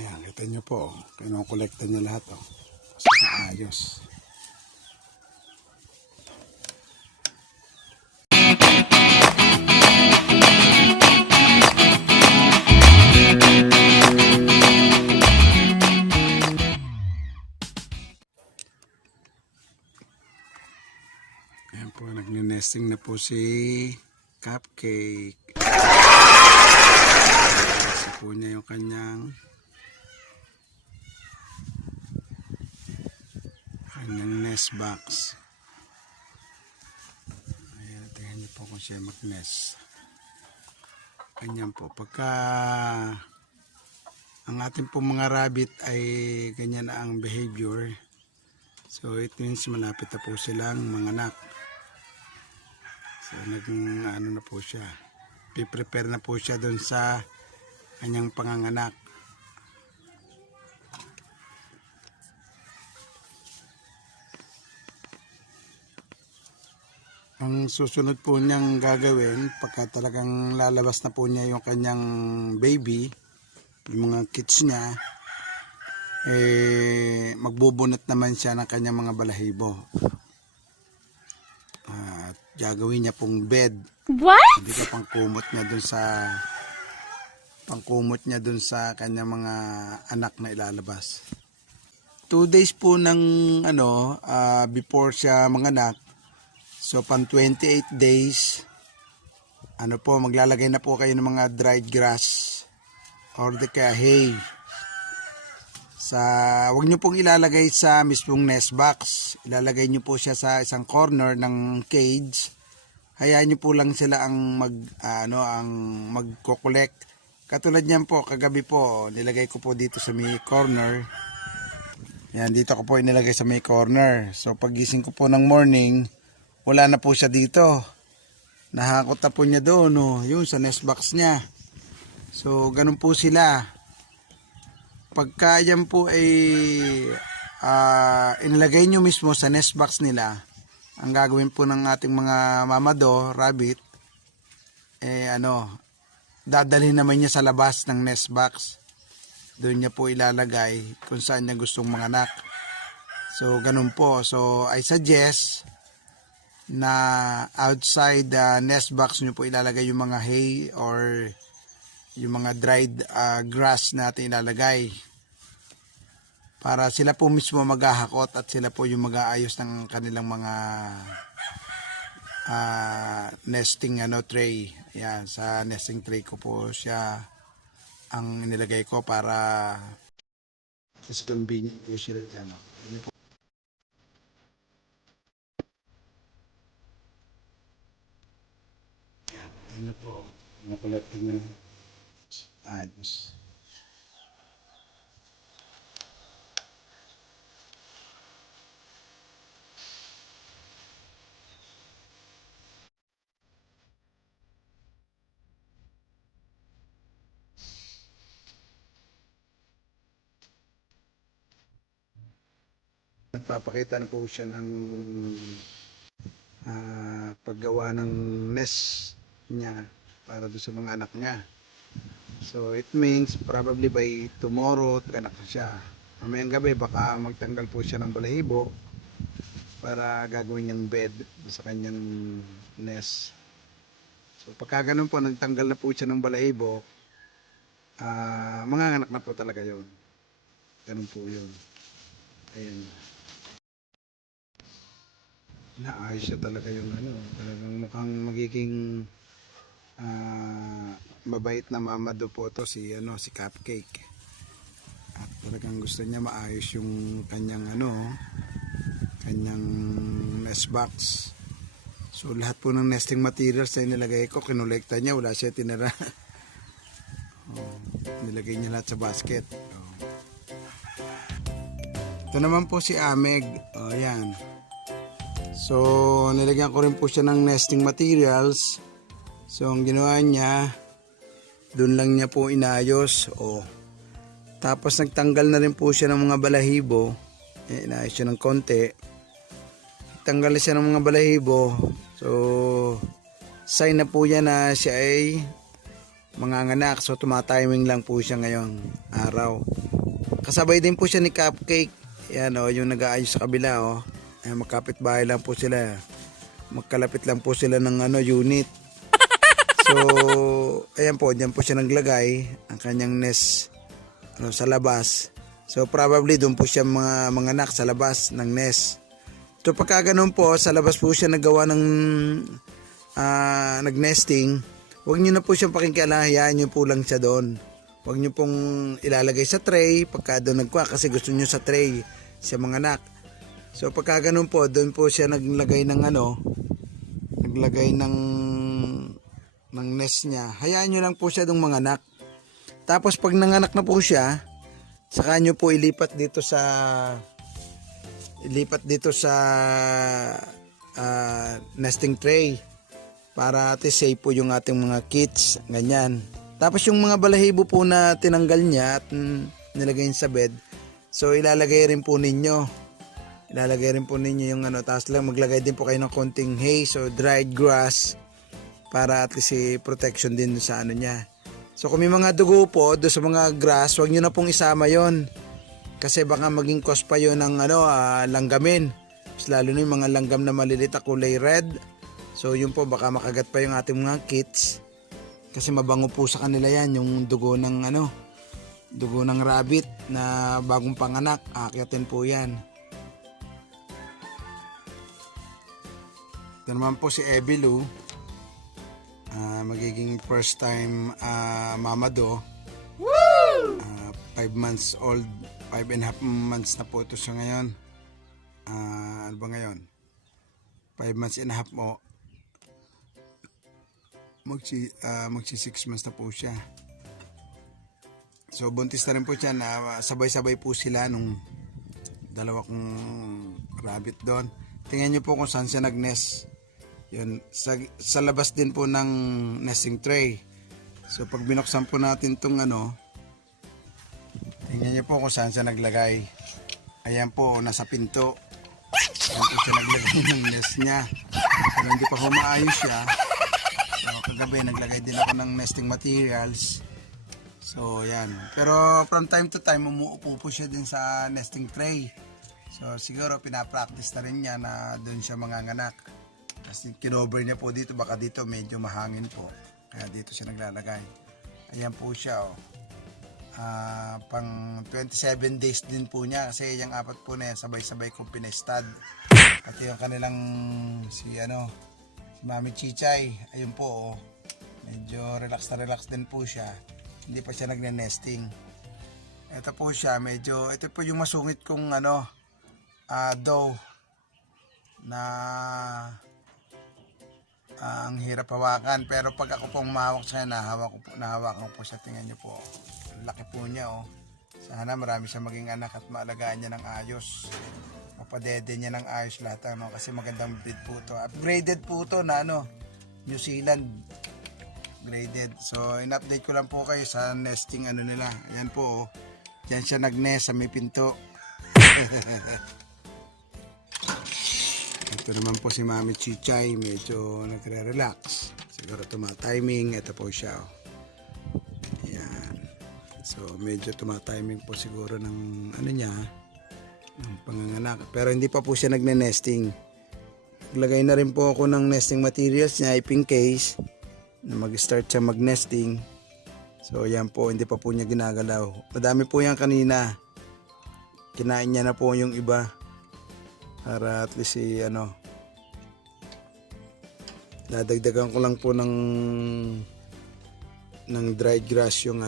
Ayan, kita nyo po. Kinukolekta niya lahat. Oh. Kasi naayos. Ayan po, nagni-nesting na po si Cupcake. Kasi po niya yung kanyang nest box. Ayan, tingnan niyo po kung siya mag-nest. Ganyan po. Pagka ang ating po mga rabbit ay ganyan na ang behavior, so it means malapit na po silang manganak. So ano na po siya. Piprepare na po siya doon sa kanyang panganganak. Ang susunod po niyang gagawin pagka talagang lalabas na po niya yung kanyang baby, yung mga kids niya, magbubunot naman siya ng kanyang mga balahibo. At gagawin niya pong bed. What? Hindi ka pangkumot niya dun sa kanyang mga anak na ilalabas. 2 days po ng before siya manganak. So, pang 28 days, maglalagay na po kayo ng mga dried grass or the kaya hay. Huwag nyo pong ilalagay sa mismong nest box. Ilalagay nyo po siya sa isang corner ng cage. Hayaan nyo po lang sila ang magko-collect. Katulad niyan po, kagabi po, nilagay ko po dito sa may corner. Yan, dito ko po inilagay sa may corner. So, pagising ko po ng morning, wala na po siya dito. Nahakot na po niya doon, yun sa nest box niya. So, ganun po sila. Pagka yan po ay inilagay nyo mismo sa nest box nila, ang gagawin po ng ating mga mamado, rabbit, dadalhin naman niya sa labas ng nest box. Doon niya po ilalagay kung saan niya gustong manganak. So, ganun po. So, I suggest na outside the nest box nyo po ilalagay yung mga hay or yung mga dried grass natin ilalagay para sila po mismo maghahakot at sila po yung mag-aayos ng kanilang mga nesting tray. Ayan, sa nesting tray ko po siya ang inilagay ko para is convenient po sila ano po, nakulat ko na ayos. Nagpapakita na po siya ng paggawa ng nest niya para doon sa mga anak niya. So it means probably by tomorrow anak na siya. Mamayang gabi baka magtanggal po siya ng balahibo para gagawin niyang bed sa kanyang nest. So pagka ganun po nagtanggal na po siya ng balahibo, mga anak na po talaga yun. Ganun po yun. Ayan. Naayos siya talaga yung talagang mukhang magiging mabait na mamado po to si Cupcake. At talagang gusto niya maayos yung kanyang kanyang nest box. So lahat po ng nesting materials na nilagay ko, kinolekta niya, wala siya tinira. Nilagay niya lahat sa basket. Ito naman po si Ameg. Ayan. So, nilagyan ko rin po siya ng nesting materials. So, ang ginawa niya, doon lang niya po inayos. Tapos, nagtanggal na rin po siya ng mga balahibo. Inayos siya ng konti. Tanggal siya ng mga balahibo. So, sign na po yan na siya ay manganganak. So, tumatiming lang po siya ngayong araw. Kasabay din po siya ni Cupcake. Yan o, yung nag-aayos sa kabila o. Ayan, magkapit bahay lang po sila. Magkalapit lang po sila ng unit. So, ayan po, diyan po siya naglagay ang kanyang nest sa labas. So, probably doon po siya mga anak sa labas ng nest. So, pagka ganun po, sa labas po siya nagawa ng nag-nesting. Huwag nyo na po siyang pakikialaman, hayaan nyo po lang siya doon. Huwag nyo pong ilalagay sa tray pagka doon nagkuha kasi gusto nyo sa tray sa mga anak. So, pagka ganun po, doon po siya naglagay ng ng nest niya. Hayaan nyo lang po siya ng mga anak. Tapos pag nanganak na po siya, saka nyo po ilipat dito sa nesting tray para at safe po yung ating mga kits, ganyan. Tapos yung mga balahibo po na tinanggal niya at nilagay sa bed, so ilalagay rin po ninyo yung tapos lang maglagay din po kayo ng konting hay, so dried grass para at least protection din sa niya. So kung may mga dugo po doon sa mga grass, huwag nyo na pong isama yon kasi baka maging cause pa yun ng langgamin. Mas lalo na yung mga langgam na malilit na kulay red. So yun po, baka makagat pa yung ating mga kits kasi mabango po sa kanila yan yung dugo ng rabbit na bagong panganak. Aakyatin po yan. Ito naman po si Ebelu. Magiging first time mama do. 5 months old, 5.5 months na po ito siya ngayon. Ano ba ngayon? 5 months and a half mo. Magsi 6 months na po siya. So buntis na rin po siya na sabay-sabay po sila nung dalawa kong rabbit doon. Tingnan nyo po kung saan siya nag-nest. Yun, sa labas din po ng nesting tray. So pag binuksan po natin tong tingnan niyo po kung saan siya naglagay. Ayan po, nasa pinto. Ayan po siya naglagay ng nest niya. Pero hindi pa humaayos siya. So kagabi naglagay din ako ng nesting materials. So yan. Pero from time to time umuupo po siya din sa nesting tray. So siguro pinapractice na rin niya na doon siya manganganak. Kasi kinover niya po dito, baka dito medyo mahangin po. Kaya dito siya naglalagay. Ayan po siya pang 27 days din po niya kasi yung 4 po na yan sabay-sabay kong pinestad. Pati yung kanilang si Mami Chichay, ayun po medyo relax din po siya. Hindi pa siya nagne-nesting. Ito po siya, ito po yung masungit kong dough na ang hirap hawakan, pero pag ako pong mahawak siya, nahawakan ko po siya. Tingnan niyo po, laki po niya sana marami siya maging anak at maalagaan niya ng ayos, mapadede niya ng ayos lahat kasi magandang breed po to, upgraded po to na New Zealand graded. So in-update ko lang po kayo sa nesting nila. Ayan po diyan siya nag-nest sa may pinto. Ito naman po si Mami Chichay, medyo nagre-relax. Siguro tuma-timing. Ito po siya. Ayan. So, medyo tuma-timing po siguro ng ng panganganak. Pero hindi pa po siya nagne-nesting. Naglagay na rin po ako ng nesting materials niya, iping case, na mag-start siya mag-nesting. So, yan po, hindi pa po niya ginagalaw. Madami po yan kanina. Kinain niya na po yung iba. Para at least dadagdagan ko lang po ng dried grass yung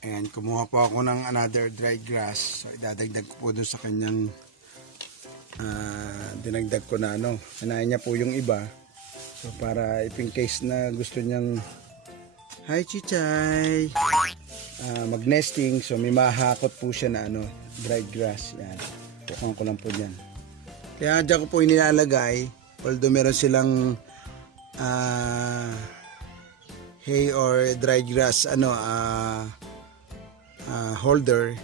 ayan, kumuha po ako ng another dried grass. So idadagdag ko po doon sa kanyang dinagdag ko na kinain niya po yung iba. So para if in case na gusto niyang hi Chichay mag-nesting, so may mahakot po siya na dried grass. Yan, tukan ko lang po dyan. Kaya dyan ko po inilalagay, although meron silang hay or dried grass holder,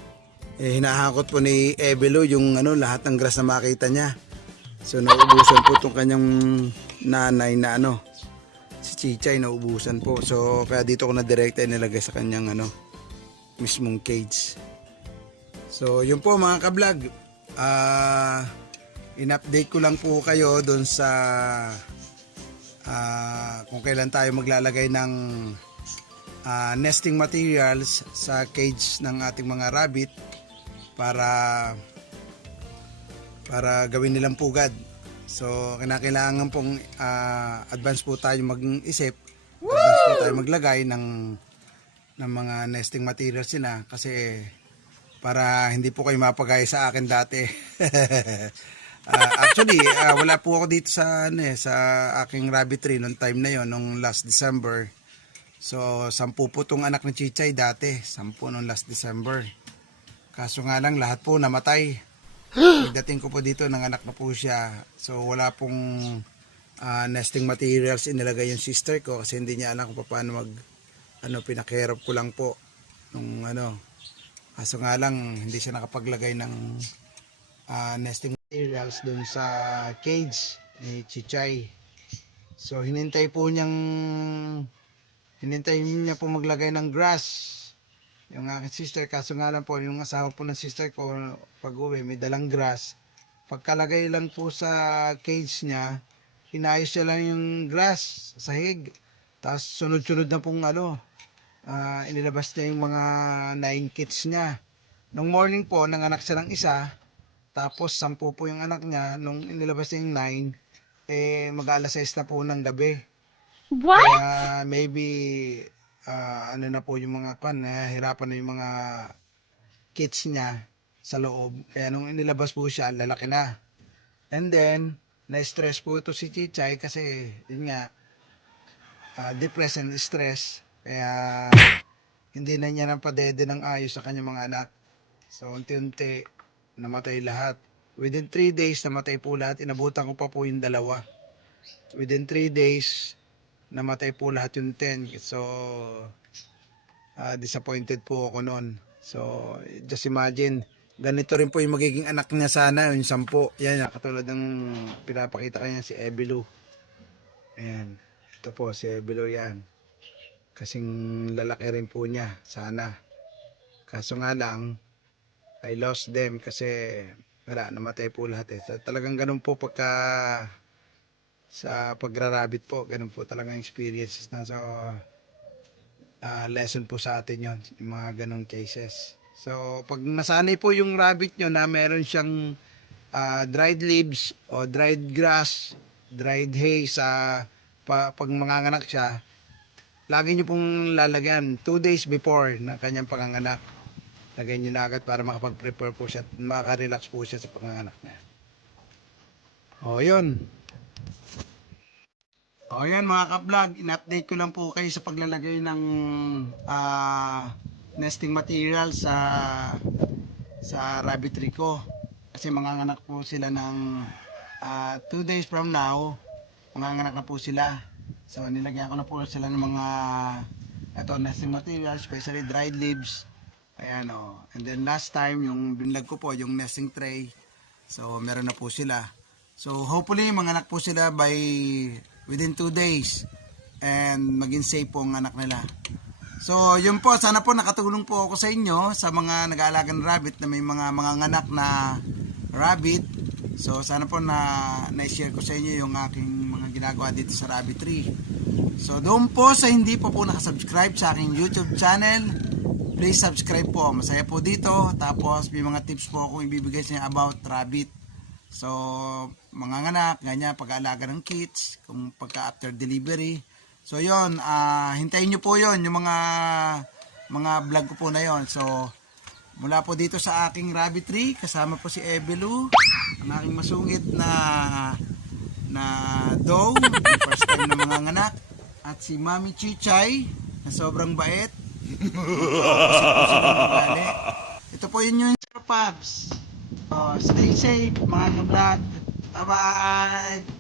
hinahakot po ni Ebelo yung lahat ng grass na makita niya. So naubusan po itong kanyang nanay na si Chichay, naubusan po. So kaya dito ko na direkta inilagay sa kanyang mismong cage. So yun po mga kablog, in-update ko lang po kayo doon sa kung kailan tayo maglalagay ng nesting materials sa cage ng ating mga rabbit para gawin nilang pugad. So kinakailangan pong advance po tayo mag-isip, advance po tayo maglagay ng mga nesting materials nila kasi para hindi po kayo mapagaya sa akin dati. Actually, wala po ako dito sa sa aking rabbit tree noong time na yon, nung last December. So 10 po tong anak ni Chichay dati, 10 noong last December. Kaso nga lang lahat po namatay. Pagdating ko po dito, nanganak na po siya. So wala pong nesting materials inilagay yung sister ko kasi hindi niya alam kung paano pinakihirap ko lang po nung kaso nga lang hindi siya nakapaglagay ng nesting materials dun sa cage ni Chichay. So hinintay niya po maglagay ng grass yung aking sister, kaso nga lang po yung asawa po ng sister ko pag uwi may dalang grass. Pagkalagay lang po sa cage niya, inayos siya lang yung grass sa sahig, tapos sunod-sunod na pong inilabas niya yung mga 9 kids niya. Nung morning po nanganak siya ng isa, tapos 10 po yung anak niya. Nung inilabas niya yung 9, mag-alas 6 na po ng gabi. What? Kaya maybe na po yung mga hirapan na yung mga kids niya sa loob. Kaya nung inilabas po siya, lalaki na. And then na-stress po ito si Chichay kasi yun nga, depressed and stress. Kaya hindi na niya napadede ng ayos sa kanyang mga anak. So unti-unti namatay lahat. Within 3 days namatay po lahat. Inabutan ko pa po yung 2. Within 3 days namatay po lahat yung 10. So disappointed po ako noon. So just imagine, ganito rin po yung magiging anak niya sana, yung 10. Yan, katulad ng pinapakita kanya si Ebelu. Ayan, ito po si Ebelu yan. Kasing lalaki rin po niya sana. Kaso nga lang I lost them kasi wala, namatay po lahat So, talagang ganun po pagka sa pagrarabit po, ganun po talagang experiences na. So lesson po sa atin yon, yung mga ganung cases. So pag nasanay po yung rabbit nyo na meron siyang dried leaves o dried grass, dried hay pag manganganak siya, lagi nyo pong lalagyan 2 days before na kanyang panganganak. Lagay nyo na agad para makapag-prepare po siya at makaka-relax po siya sa panganganak niya. Yun. Yan mga ka-vlog, in-update ko lang po kayo sa paglalagay ng nesting material sa rabbit tree ko. Kasi manganganak po sila ng 2 days from now, manganganak na po sila. So nilagyan ko na po sila ng mga nesting materials, especially dried leaves. Ayan And then last time, yung binlag ko po, yung nesting tray. So meron na po sila. So hopefully manganak po sila within 2 days. And maging safe po ang anak nila. So yun po, sana po nakatulong po ako sa inyo, sa mga nag-aalagang rabbit na may mga anak na rabbit. So sana po na-share ko sa inyo yung aking mga ginagawa dito sa rabbit tree. So doon po sa hindi pa po nakasubscribe sa aking YouTube channel, please subscribe po. Masaya po dito. Tapos may mga tips po akong ibibigay sa inyo about rabbit. So manganganak, ganyan, pag-aalaga ng kids, kung pagka after delivery. So yon, hintayin nyo po yon, yung mga vlog ko po na yon. So mula po dito sa aking rabbit tree, kasama po si Ebelu, ang aking masungit na doe, first time na manganganak, at si Mami Chichay na sobrang bait. Ito po yun yung Sir Pops. Stay safe mga vlog. Bye bye.